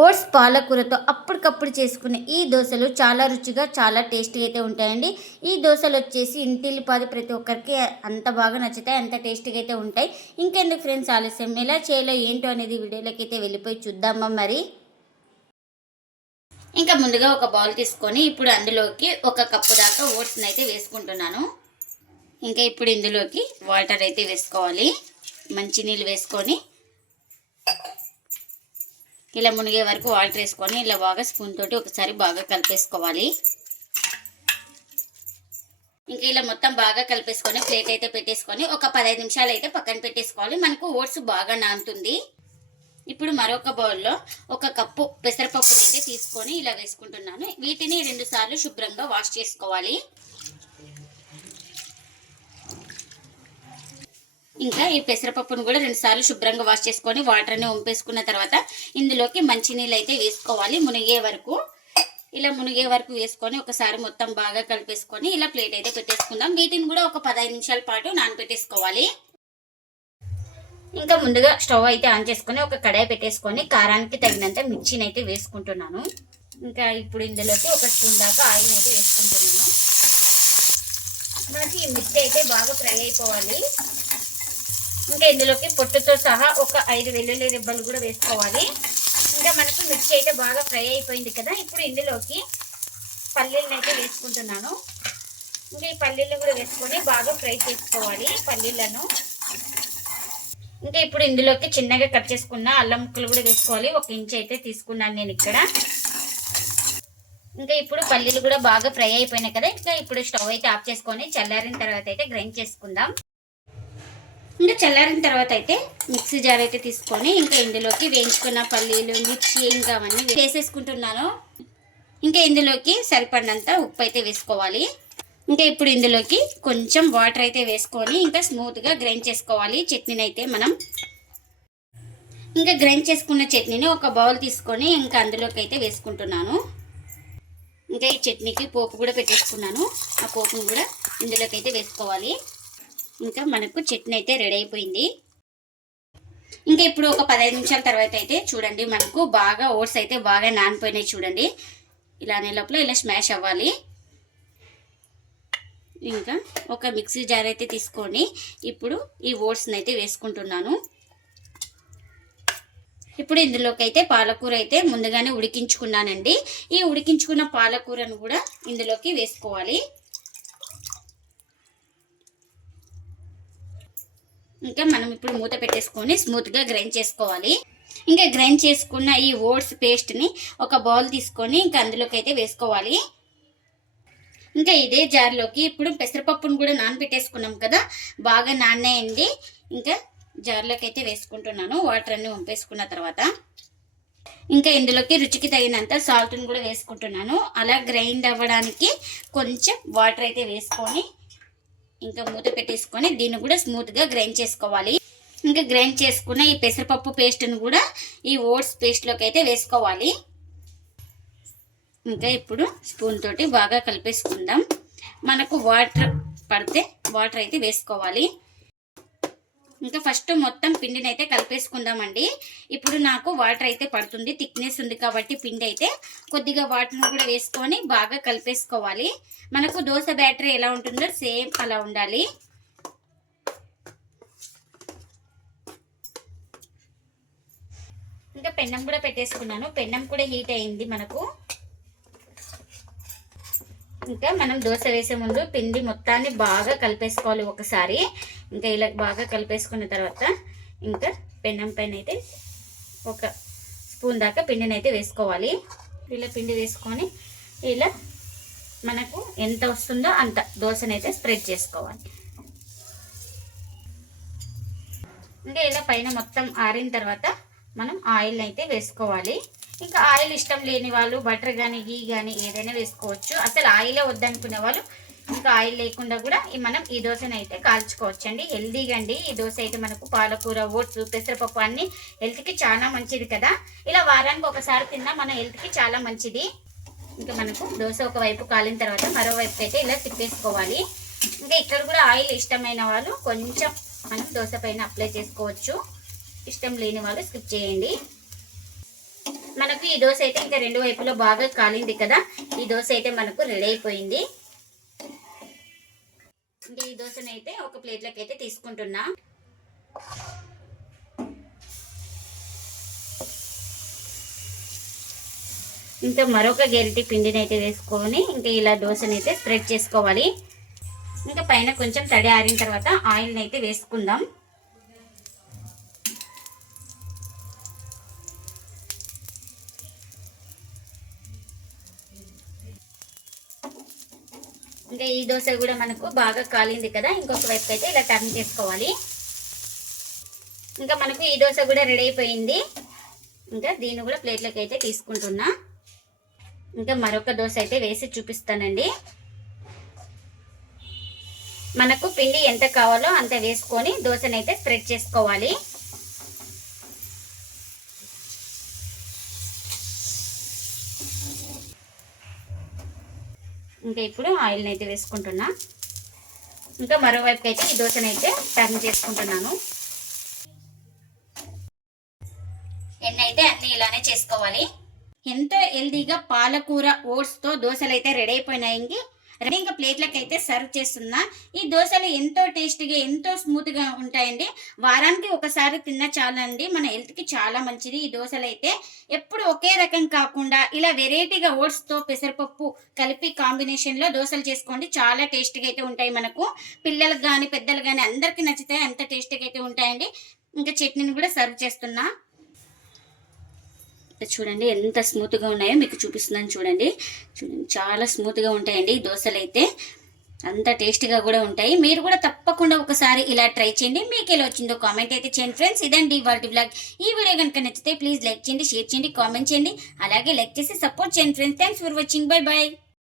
Oats పాలకూరతో అప్పటికప్పుడు చేసుకునే ఈ దోశలు చాలా రుచిగా చాలా టేస్టీగా అయితే ఉంటాయండి. ఈ దోశలు వచ్చేసి ఇంటిల్లిపాది ప్రతి ఒక్కరికి అంత బాగా నచ్చుతాయి అంత టేస్టీగా అయితే ఉంటాయి. ఇంకెందుకు ఫ్రెండ్స్ ఆలస్యం? ఎలా చేయాలో ఏంటో అనేది వీడియోలోకి అయితే వెళ్ళిపోయి చూద్దామా మరి? ఇంకా ముందుగా ఒక బౌల్ తీసుకొని ఇప్పుడు అందులోకి ఒక కప్పు దాకా ఓట్స్ని అయితే వేసుకుంటున్నాను. ఇంకా ఇప్పుడు ఇందులోకి వాటర్ అయితే వేసుకోవాలి. మంచినీళ్ళు వేసుకొని ఇలా మునిగే వరకు వాటర్ వేసుకొని ఇలా బాగా స్పూన్ తోటి ఒకసారి బాగా కలిపేసుకోవాలి. ఇంకా ఇలా మొత్తం బాగా కలిపేసుకొని ప్లేట్ అయితే పెట్టేసుకొని ఒక పదహైదు నిమిషాలు అయితే పక్కన పెట్టేసుకోవాలి. మనకు ఓట్స్ బాగా నానుతుంది. ఇప్పుడు మరొక బౌల్లో ఒక కప్పు పెసరపప్పునైతే తీసుకొని ఇలా వేసుకుంటున్నాను. వీటిని రెండు సార్లు శుభ్రంగా వాష్ చేసుకోవాలి. ఇంకా ఈ పెసరపప్పును కూడా రెండు సార్లు శుభ్రంగా వాష్ చేసుకొని వాటర్ని వంపేసుకున్న తర్వాత ఇందులోకి మంచినీళ్ళు అయితే వేసుకోవాలి. మునిగే వరకు. ఇలా మునిగే వరకు వేసుకొని ఒకసారి మొత్తం బాగా కలిపేసుకొని ఇలా ప్లేట్ అయితే పెట్టేసుకుందాం. వీటిని కూడా ఒక పదహైదు నిమిషాల పాటు నానబెట్టేసుకోవాలి. ఇంకా ముందుగా స్టవ్ అయితే ఆన్ చేసుకొని ఒక కడాయి పెట్టేసుకొని కారానికి తగినంత మిర్చిని అయితే వేసుకుంటున్నాను. ఇంకా ఇప్పుడు ఇందులోకి ఒక స్పూన్ దాకా ఆయిల్ అయితే వేసుకుంటున్నాను. మనకి ఈ మిర్చి అయితే బాగా ఫ్రై అయిపోవాలి. ఇంకా ఇందులోకి పొట్టుతో సహా ఒక ఐదు వెల్లుల్లి రిబ్బలు కూడా వేసుకోవాలి. ఇంకా మనకు మిర్చి అయితే బాగా ఫ్రై అయిపోయింది కదా ఇప్పుడు ఇందులోకి పల్లీలను అయితే వేసుకుంటున్నాను. ఇంకా ఈ పల్లీలు కూడా వేసుకొని బాగా ఫ్రై చేసుకోవాలి పల్లీలను. ఇంకా ఇప్పుడు ఇందులోకి చిన్నగా కట్ చేసుకున్న అల్లం ముక్కలు కూడా వేసుకోవాలి. ఒక ఇంచ్ అయితే తీసుకున్నాను నేను ఇక్కడ. ఇంకా ఇప్పుడు పల్లీలు కూడా బాగా ఫ్రై అయిపోయినాయి కదా ఇంకా ఇప్పుడు స్టవ్ అయితే ఆఫ్ చేసుకొని చల్లారిన తర్వాత అయితే గ్రైండ్ చేసుకుందాం. ఇంకా చల్లారిన తర్వాత అయితే మిక్సీ జార్ అయితే తీసుకొని ఇంకా ఇందులోకి వేయించుకున్న పల్లీలు మిర్చి ఇంకా అవన్నీ వేసేసుకుంటున్నాను. ఇంకా ఇందులోకి సరిపడినంత ఉప్పు అయితే వేసుకోవాలి. ఇంకా ఇప్పుడు ఇందులోకి కొంచెం వాటర్ అయితే వేసుకొని ఇంకా స్మూత్గా గ్రైండ్ చేసుకోవాలి. చట్నీని అయితే మనం ఇంకా గ్రైండ్ చేసుకున్న చట్నీని ఒక బౌల్ తీసుకొని ఇంకా అందులోకి అయితే వేసుకుంటున్నాను. ఇంకా ఈ చట్నీకి పోపు కూడా పెట్టేసుకున్నాను. ఆ పోపును కూడా ఇందులోకి అయితే వేసుకోవాలి. ఇంకా మనకు చట్నీ అయితే రెడీ అయిపోయింది. ఇంకా ఇప్పుడు ఒక పదహైదు నిమిషాల తర్వాత అయితే చూడండి మనకు బాగా ఓట్స్ అయితే బాగా నానిపోయినాయి చూడండి. ఇలా అనే లోపల ఇలా స్మాష్ అవ్వాలి. ఇంకా ఒక మిక్సీ జార్ అయితే తీసుకొని ఇప్పుడు ఈ ఓట్స్ని అయితే వేసుకుంటున్నాను. ఇప్పుడు ఇందులోకి అయితే పాలకూర అయితే ముందుగానే ఉడికించుకున్నానండి. ఈ ఉడికించుకున్న పాలకూరను కూడా ఇందులోకి వేసుకోవాలి. ఇంకా మనం ఇప్పుడు మూత పెట్టేసుకొని స్మూత్గా గ్రైండ్ చేసుకోవాలి. ఇంకా గ్రైండ్ చేసుకున్న ఈ ఓట్స్ పేస్ట్ని ఒక బౌల్ తీసుకొని ఇంకా అందులోకి అయితే వేసుకోవాలి. ఇంకా ఇదే జార్లోకి ఇప్పుడు పెసరపప్పును కూడా నానబెట్టేసుకున్నాం కదా బాగా నానేయండి ఇంకా జార్లోకి అయితే వేసుకుంటున్నాను వాటర్ అన్ని వంపేసుకున్న తర్వాత. ఇంకా ఇందులోకి రుచికి తగినంత సాల్ట్ని కూడా వేసుకుంటున్నాను. అలా గ్రైండ్ అవ్వడానికి కొంచెం వాటర్ అయితే వేసుకొని ఇంకా మూత పెట్టేసుకొని దీన్ని కూడా స్మూత్గా గ్రైండ్ చేసుకోవాలి. ఇంకా గ్రైండ్ చేసుకున్న ఈ పెసరపప్పు పేస్ట్ని కూడా ఈ ఓట్స్ పేస్ట్లోకి అయితే వేసుకోవాలి. ఇంకా ఇప్పుడు స్పూన్ తోటి బాగా కలిపేసుకుందాం. మనకు వాటర్ పడితే వాటర్ అయితే వేసుకోవాలి. ఇంకా ఫస్ట్ మొత్తం పిండిని అయితే కలిపేసుకుందామండి. ఇప్పుడు నాకు వాటర్ అయితే పడుతుంది థిక్నెస్ ఉంది కాబట్టి పిండి అయితే కొద్దిగా వాటర్ని కూడా వేసుకొని బాగా కలిపేసుకోవాలి. మనకు దోశ బ్యాటరీ ఎలా ఉంటుందో సేమ్ అలా ఉండాలి. ఇంకా పెన్నం కూడా పెట్టేసుకున్నాను. పెన్నం కూడా హీట్ అయింది మనకు. ఇంకా మనం దోశ వేసే ముందు పిండి మొత్తాన్ని బాగా కలిపేసుకోవాలి ఒకసారి. ఇంకా ఇలా బాగా కలిపేసుకున్న తర్వాత ఇంకా పెనం పైన అయితే ఒక స్పూన్ దాకా పిండిని అయితే వేసుకోవాలి. ఇలా పిండి వేసుకొని ఇలా మనకు ఎంత వస్తుందో అంత దోశనైతే స్ప్రెడ్ చేసుకోవాలి. ఇంకా ఇలా పైన మొత్తం ఆరిన తర్వాత మనం ఆయిల్ అయితే వేసుకోవాలి. ఇంకా ఆయిల్ ఇష్టం లేని వాళ్ళు బటర్ కానీ గీ కానీ ఏదైనా వేసుకోవచ్చు. అసలు ఆయిలే వద్దనుకునే వాళ్ళు ఇంకా ఆయిల్ లేకుండా కూడా మనం ఈ దోశను అయితే కాల్చుకోవచ్చు అండి హెల్దీగా అండి. ఈ దోశ అయితే మనకు పాలకూర ఓట్స్ పెసరపప్పు అన్ని హెల్త్కి చాలా మంచిది కదా. ఇలా వారానికి ఒకసారి తిన్నా మన హెల్త్కి చాలా మంచిది. ఇంకా మనకు దోశ ఒకవైపు కాలిన తర్వాత మరోవైపు అయితే ఇలా తిప్పేసుకోవాలి. ఇంకా ఇక్కడ కూడా ఆయిల్ ఇష్టమైన వాళ్ళు కొంచెం మనం దోశ పైన అప్లై చేసుకోవచ్చు. ఇష్టం లేని వాళ్ళు స్కిప్ చేయండి. మనకు ఈ దోశ అయితే ఇంకా రెండు వైపులో బాగా కాలింది కదా. ఈ దోశ అయితే మనకు రెడీ అయిపోయింది. ఇంకా ఈ దోశను అయితే ఒక ప్లేట్లోకి అయితే తీసుకుంటున్నా. ఇంకా మరొక గెరిటి పిండిని అయితే వేసుకొని ఇంకా ఇలా దోశని అయితే స్ప్రెడ్ చేసుకోవాలి. ఇంకా పైన కొంచెం తడి ఆరిన తర్వాత ఆయిల్ని అయితే వేసుకుందాం. ఇంకా ఈ దోశ కూడా మనకు బాగా కాలింది కదా ఇంకొక వైపు అయితే ఇలా టర్న్ చేసుకోవాలి. ఇంకా మనకు ఈ దోశ కూడా రెడీ అయిపోయింది. ఇంకా దీన్ని కూడా ప్లేట్లోకి అయితే తీసుకుంటున్నా. ఇంకా మరొక దోశ అయితే వేసి చూపిస్తానండి. మనకు పిండి ఎంత కావాలో అంత వేసుకొని దోశనైతే స్ప్రెడ్ చేసుకోవాలి. ఇంకా ఇప్పుడు ఆయిల్ని అయితే వేసుకుంటున్నా. ఇంకా మరోవైపుకి అయితే ఈ అయితే టర్న్ చేసుకుంటున్నాను. ఎన్నైతే అయితే అన్ని ఇలానే చేసుకోవాలి. ఎంతో హెల్దీగా పాలకూర ఓట్స్తో దోశలు అయితే రెడీ అయిపోయినాయి. ఇంకా ప్లేట్లకు అయితే సర్వ్ చేస్తున్నా. ఈ దోశలు ఎంతో టేస్టీగా ఎంతో స్మూత్గా ఉంటాయండి. వారానికి ఒకసారి తిన్న చాలండి. మన హెల్త్కి చాలా మంచిది ఈ దోశలు అయితే ఎప్పుడు ఒకే రకం కాకుండా ఇలా వెరైటీగా ఓట్స్తో పెసరపప్పు కలిపి కాంబినేషన్లో దోశలు చేసుకోండి. చాలా టేస్టీగా అయితే ఉంటాయి మనకు. పిల్లలకు కానీ పెద్దలు కానీ అందరికీ నచ్చుతాయి అంత టేస్టీగా అయితే ఉంటాయండి. ఇంకా చట్నీని కూడా సర్వ్ చేస్తున్నా. చూడండి ఎంత స్మూత్గా ఉన్నాయో మీకు చూపిస్తున్నాను చూడండి. చూడండి చాలా స్మూత్గా ఉంటాయండి ఈ దోశలు అయితే అంత టేస్టీగా కూడా ఉంటాయి. మీరు కూడా తప్పకుండా ఒకసారి ఇలా ట్రై చేయండి. మీకు ఎలా వచ్చిందో కామెంట్ అయితే చేయండి ఫ్రెండ్స్. ఇదండి వాళ్ళ బ్లాగ్ ఈ వీడియో కనుక నచ్చితే ప్లీజ్ లైక్ చేయండి షేర్ చేయండి కామెంట్ చేయండి. అలాగే లైక్ చేసి సపోర్ట్ చేయండి friends. Thanks for watching bye bye